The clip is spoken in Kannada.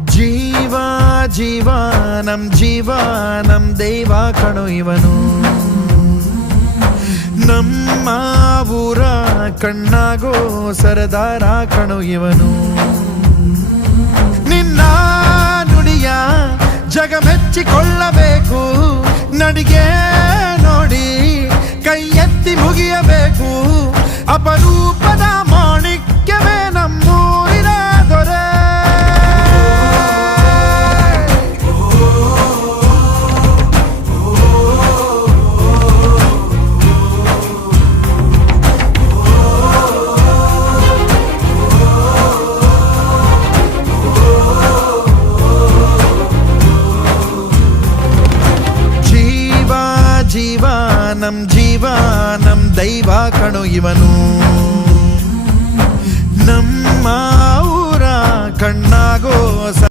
ಜೀವ ಜೀವ ನಮ್ ದೈವ ಕಣೋ ಇವನು. ನಮ್ಮ ಊರ ಕಣ್ಣಾಗೋ ಸರದಾರ ಕಣೋ ಇವನು. ನಿನ್ನ ನುಡಿಯ ಜಗ ಮೆಚ್ಚಿಕೊಳ್ಳಬೇಕು, ನಡಿಗೆ ನೋಡಿ ಕೈ ಎತ್ತಿ ಮುಗಿಯಬೇಕು. ಅಪರೂಪದ ಮಾಣಿಕ್ಯವೇ ನಮ್ಮೂರಿನ ದೊರೆ. ಜೀವ ನಮ್ ದೈವ ಕಣೋ ಇವನು. ನಮ್ಮ ಊರ ಕಣ್ಣ